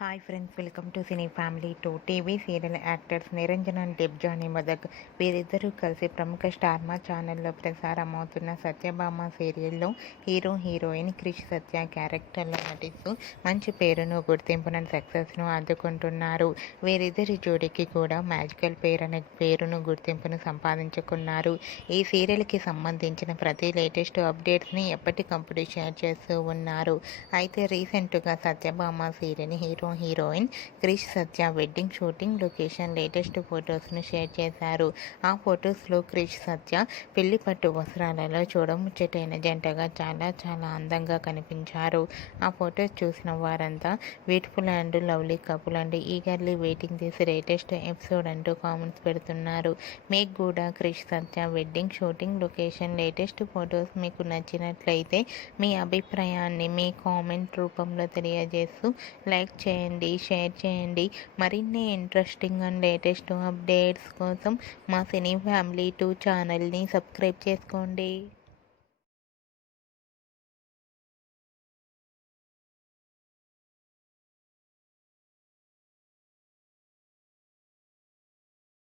Hi friends, welcome to cine family two. TV serial actors Niranjan and Debjani Madak వీరిద్దరూ కలిసి ప్రముఖ స్టార్మా ఛానల్లో ప్రసారమవుతున్న సత్యభామ సీరియల్లో హీరోయిన్ క్రిష్ సత్య క్యారెక్టర్లో నటిస్తూ మంచి పేరును, గుర్తింపును, సక్సెస్ను అందుకుంటున్నారు. వీరిద్దరి జోడీకి కూడా మ్యాజికల్ పేరును, గుర్తింపును సంపాదించుకున్నారు. ఈ సీరియల్కి సంబంధించిన ప్రతి లేటెస్ట్ అప్డేట్స్ని ఎప్పటికప్పుడు షేర్ చేస్తూ ఉన్నారు. అయితే రీసెంట్గా Satyabhama serial heroine Krish Satya wedding shooting location latest ఫొటోస్ను షేర్ చేశారు. ఆ ఫొటోస్లో క్రిష్ సత్య పెళ్లి పట్టు వస్త్రాలలో చూడముచ్చటైన జంటగా చాలా అందంగా కనిపించారు. ఆ ఫొటోస్ చూసిన వారంతా beautiful and lovely couple and eagerly waiting this latest episode అంటూ కామెంట్స్ పెడుతున్నారు. మీకు కూడా Krish Satya wedding shooting location latest photos మీకు నచ్చినట్లయితే మీ అభిప్రాయాన్ని మీ కామెంట్ రూపంలో తెలియజేస్తూ లైక్ చేయండి, షేర్ చేయండి. మరిన్ని ఇంట్రెస్టింగ్ అండ్ లేటెస్ట్ అప్డేట్స్ కోసం మా సినీ ఫ్యామిలీ 2 ఛానల్ని సబ్స్క్రైబ్ చేసుకోండి.